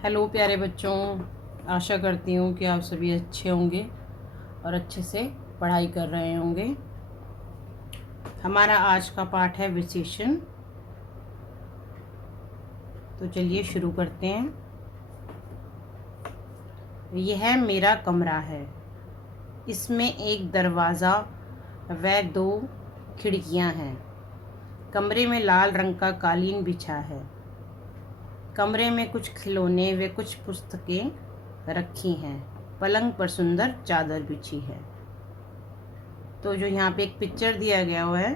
Hello प्यारे बच्चों, आशा करती हूँ कि आप सभी अच्छे होंगे और अच्छे से पढ़ाई कर रहे होंगे। हमारा आज का पाठ है विशेषण। तो चलिए शुरू करते हैं। यह मेरा कमरा है। इसमें एक दरवाज़ा व 2 खिड़कियाँ हैं। कमरे में लाल रंग का कालीन बिछा है। कमरे में कुछ खिलौने व कुछ पुस्तकें रखी हैं। पलंग पर सुंदर चादर बिछी है। तो जो यहाँ पे एक पिक्चर दिया गया हुआ है,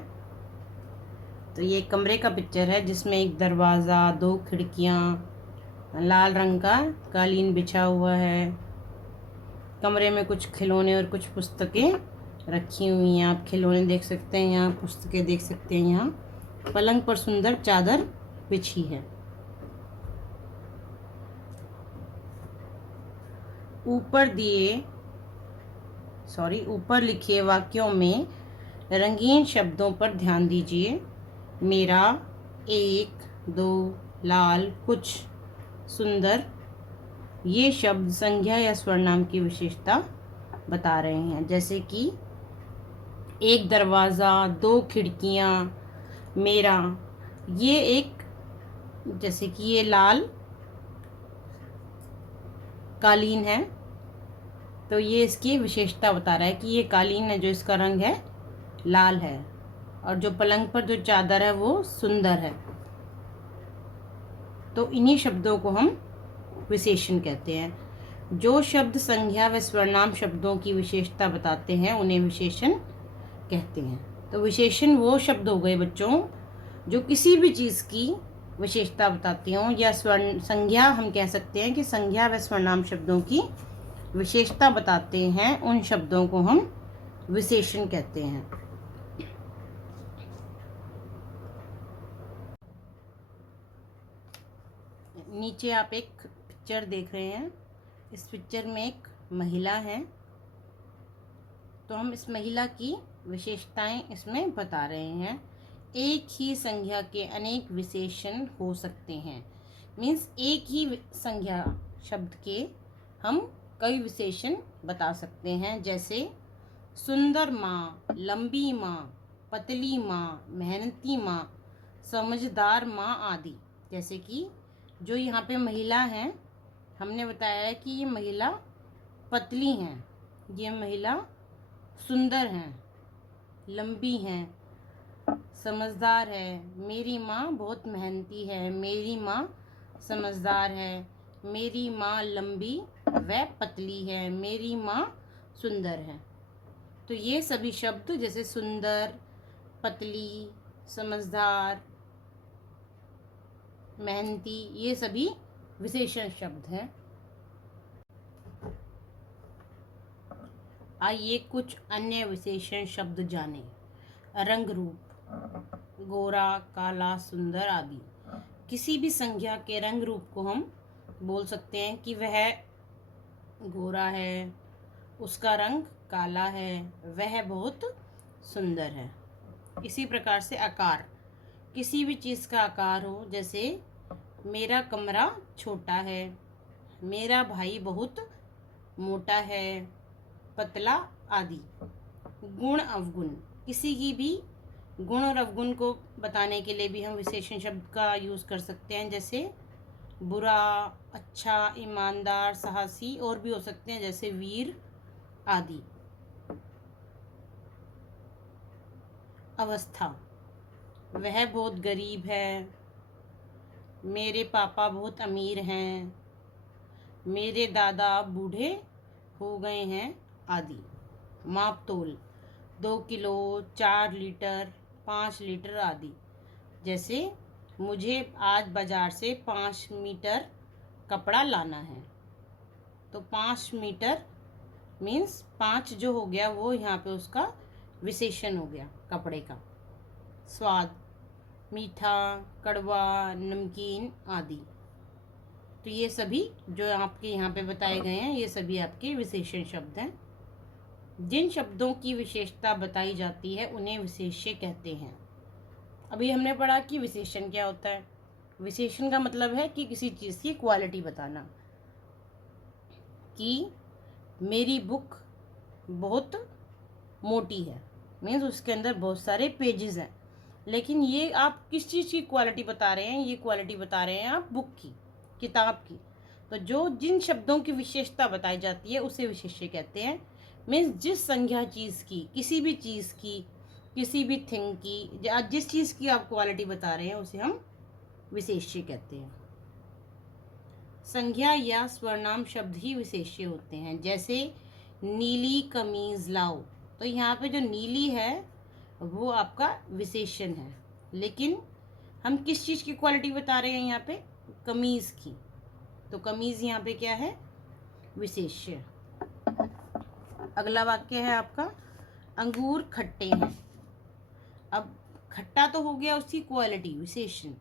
तो ये कमरे का पिक्चर है जिसमें एक दरवाज़ा, 2 खिड़कियाँ, लाल रंग का कालीन बिछा हुआ है। कमरे में कुछ खिलौने और कुछ पुस्तकें रखी हुई हैं। आप खिलौने देख सकते हैं यहाँ, पुस्तकें देख सकते हैं यहाँ। पलंग पर सुंदर चादर बिछी है। ऊपर लिखे वाक्यों में रंगीन शब्दों पर ध्यान दीजिए। मेरा, एक, 2, लाल, कुछ, सुंदर, ये शब्द संज्ञा या स्वरनाम की विशेषता बता रहे हैं। जैसे कि एक दरवाज़ा, 2 खिड़कियाँ, मेरा, ये एक, जैसे कि ये लाल कालीन है, तो ये इसकी विशेषता बता रहा है कि ये कालीन है जो इसका रंग है लाल है, और जो पलंग पर जो चादर है वो सुंदर है। तो इन्हीं शब्दों को हम विशेषण कहते हैं। जो शब्द संज्ञा व स्वरनाम शब्दों की विशेषता बताते हैं उन्हें विशेषण कहते हैं। तो विशेषण वो शब्द हो गए बच्चों जो किसी भी चीज़ की विशेषता बताते हों, या स्वर्ण संज्ञा हम कह सकते हैं कि संज्ञा व स्वरनाम शब्दों की विशेषता बताते हैं, उन शब्दों को हम विशेषण कहते हैं। नीचे आप एक पिक्चर देख रहे हैं। इस पिक्चर में एक महिला है, तो हम इस महिला की विशेषताएं इसमें बता रहे हैं। एक ही संज्ञा के अनेक विशेषण हो सकते हैं। मीन्स एक ही संज्ञा शब्द के हम कई विशेषण बता सकते हैं। जैसे सुंदर माँ, लंबी माँ, पतली माँ, मेहनती माँ, समझदार माँ आदि। जैसे कि जो यहाँ पे महिला हैं, हमने बताया है कि ये महिला पतली हैं, ये महिला सुंदर हैं, लंबी हैं, समझदार है। मेरी माँ बहुत मेहनती है, मेरी माँ समझदार है, मेरी माँ लंबी व पतली है, मेरी माँ सुंदर है। तो ये सभी शब्द जैसे सुंदर, पतली, समझदार, मेहनती, ये सभी विशेषण शब्द हैं। आइए कुछ अन्य विशेषण शब्द जानें। रंग रूप, गोरा, काला, सुंदर आदि। किसी भी संख्या के रंग रूप को हम बोल सकते हैं कि वह गोरा है, उसका रंग काला है, वह बहुत सुंदर है। इसी प्रकार से आकार, किसी भी चीज़ का आकार हो, जैसे मेरा कमरा छोटा है, मेरा भाई बहुत मोटा है, पतला आदि। गुण अवगुण, किसी की भी गुण और अवगुण को बताने के लिए भी हम विशेषण शब्द का यूज़ कर सकते हैं। जैसे बुरा, अच्छा, ईमानदार, साहसी, और भी हो सकते हैं जैसे वीर आदि। अवस्था, वह बहुत गरीब है, मेरे पापा बहुत अमीर हैं, मेरे दादा बूढ़े हो गए हैं आदि। माप तोल, 2 किलो, 4 लीटर, 5 लीटर आदि। जैसे मुझे आज बाज़ार से 5 मीटर कपड़ा लाना है, तो 5 मीटर मीन्स 5 जो हो गया वो यहाँ पे उसका विशेषण हो गया कपड़े का। स्वाद, मीठा, कड़वा, नमकीन आदि। तो ये सभी जो आपके यहाँ पे बताए गए हैं, ये सभी आपके विशेषण शब्द हैं। जिन शब्दों की विशेषता बताई जाती है उन्हें विशेष्य कहते हैं। अभी हमने पढ़ा कि विशेषण क्या होता है, विशेषण का मतलब है कि किसी चीज़ की क्वालिटी बताना। कि मेरी बुक बहुत मोटी है, मीन्स उसके अंदर बहुत सारे पेजेस हैं। लेकिन ये आप किस चीज़ की क्वालिटी बता रहे हैं? ये क्वालिटी बता रहे हैं आप बुक की, किताब की। तो जो जिन शब्दों की विशेषता बताई जाती है उसे विशेष्य कहते हैं। मीन्स जिस संज्ञा चीज़ की, किसी भी चीज़ की, किसी भी थिंग की, जिस चीज़ की आप क्वालिटी बता रहे हैं उसे हम विशेष्य कहते हैं। संज्ञा या स्वर्णाम शब्द ही विशेष्य होते हैं। जैसे नीली कमीज लाओ, तो यहाँ पे जो नीली है वो आपका विशेषण है, लेकिन हम किस चीज़ की क्वालिटी बता रहे हैं यहाँ पे? कमीज़ की। तो कमीज़ यहाँ पे क्या है? विशेष्य। अगला वाक्य है आपका, अंगूर खट्टे हैं। अब खट्टा तो हो गया उसकी क्वालिटी, विशेषण,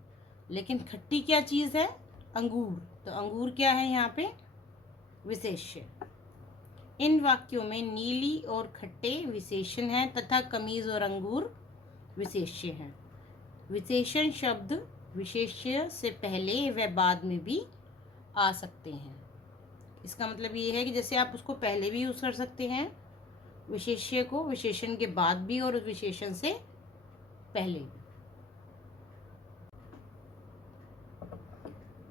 लेकिन खट्टी क्या चीज़ है? अंगूर। तो अंगूर क्या है यहाँ पे? विशेष्य। इन वाक्यों में नीली और खट्टे विशेषण हैं तथा कमीज और अंगूर विशेष्य हैं। विशेषण शब्द विशेष्य से पहले व बाद में भी आ सकते हैं। इसका मतलब ये है कि जैसे आप उसको पहले भी यूज़ कर सकते हैं विशेष्य को, विशेषण के बाद भी, और उस विशेषण से पहले भी।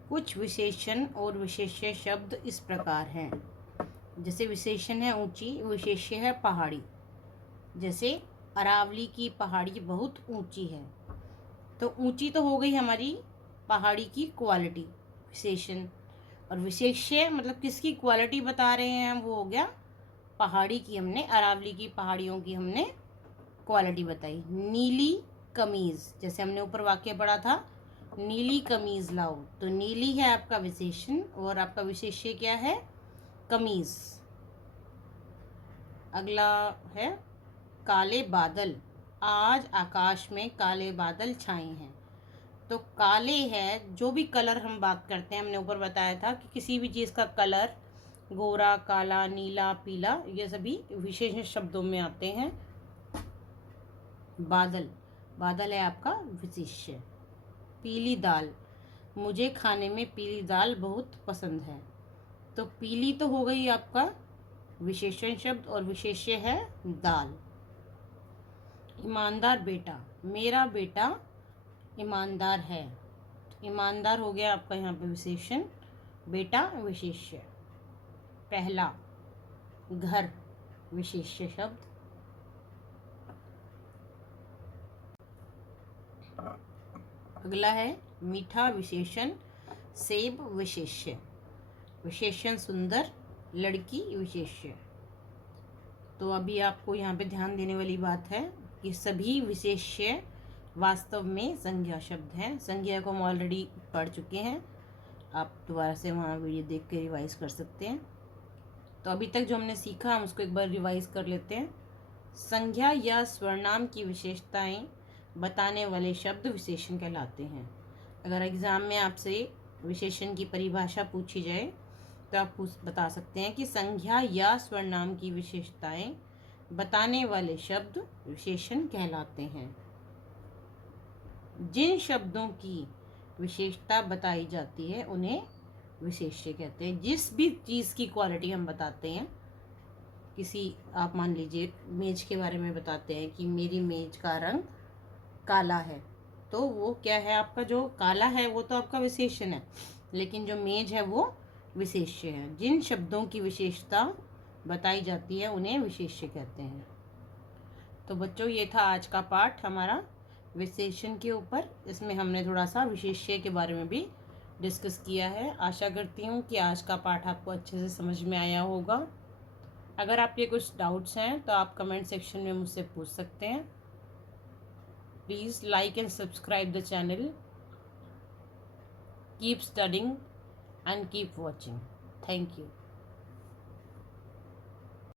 कुछ विशेषण और विशेष्य शब्द इस प्रकार हैं। जैसे विशेषण है ऊंची, विशेष्य है पहाड़ी। जैसे अरावली की पहाड़ी बहुत ऊंची है, तो ऊंची तो हो गई हमारी पहाड़ी की क्वालिटी, विशेषण। और विशेष्य मतलब किसकी क्वालिटी बता रहे हैं हम, वो हो गया पहाड़ी की। हमने अरावली की पहाड़ियों की हमने क्वालिटी बताई। नीली कमीज, जैसे हमने ऊपर वाक्य पढ़ा था, नीली कमीज लाओ, तो नीली है आपका विशेषण और आपका विशेष्य क्या है? कमीज। अगला है काले बादल, आज आकाश में काले बादल छाए हैं। तो काले है, जो भी कलर हम बात करते हैं, हमने ऊपर बताया था कि किसी भी चीज़ का कलर, गोरा, काला, नीला, पीला, ये सभी विशेषण शब्दों में आते हैं। बादल, बादल है आपका विशेष्य। पीली दाल, मुझे खाने में पीली दाल बहुत पसंद है। तो पीली तो हो गई आपका विशेषण शब्द और विशेष्य है दाल। ईमानदार बेटा, मेरा बेटा ईमानदार है। ईमानदार हो गया आपका यहाँ पे विशेषण, बेटा विशेष्य। पहला, घर, विशेष्य शब्द। अगला है मीठा, विशेषण। सेब, विशेष्य। विशेषण सुंदर, लड़की, विशेष्य। तो अभी आपको यहाँ पे ध्यान देने वाली बात है कि सभी विशेष्य वास्तव में संज्ञा शब्द हैं। संज्ञा को हम ऑलरेडी पढ़ चुके हैं, आप दोबारा से वहाँ वीडियो देख के रिवाइज कर सकते हैं। तो अभी तक जो हमने सीखा हम उसको एक बार रिवाइज कर लेते हैं। संज्ञा या स्वर्णाम की विशेषताएं बताने वाले शब्द विशेषण कहलाते हैं। अगर एग्ज़ाम में आपसे विशेषण की परिभाषा पूछी जाए तो आप बता सकते हैं कि संज्ञा या स्वर्णाम की विशेषताएं बताने वाले शब्द विशेषण कहलाते हैं। जिन शब्दों की विशेषता बताई जाती है उन्हें विशेष्य कहते हैं। जिस भी चीज़ की क्वालिटी हम बताते हैं, किसी, आप मान लीजिए मेज के बारे में बताते हैं कि मेरी मेज का रंग काला है, तो वो क्या है आपका, जो काला है वो तो आपका विशेषण है, लेकिन जो मेज है वो विशेष्य है। जिन शब्दों की विशेषता बताई जाती है उन्हें विशेष्य कहते हैं। तो बच्चों, ये था आज का पाठ हमारा विशेषण के ऊपर। इसमें हमने थोड़ा सा विशेष्य के बारे में भी डिस्कस किया है। आशा करती हूँ कि आज का पाठ आपको अच्छे से समझ में आया होगा। अगर आपके कुछ डाउट्स हैं तो आप कमेंट सेक्शन में मुझसे पूछ सकते हैं। Please like and subscribe the channel. Keep studying and keep watching. Thank you.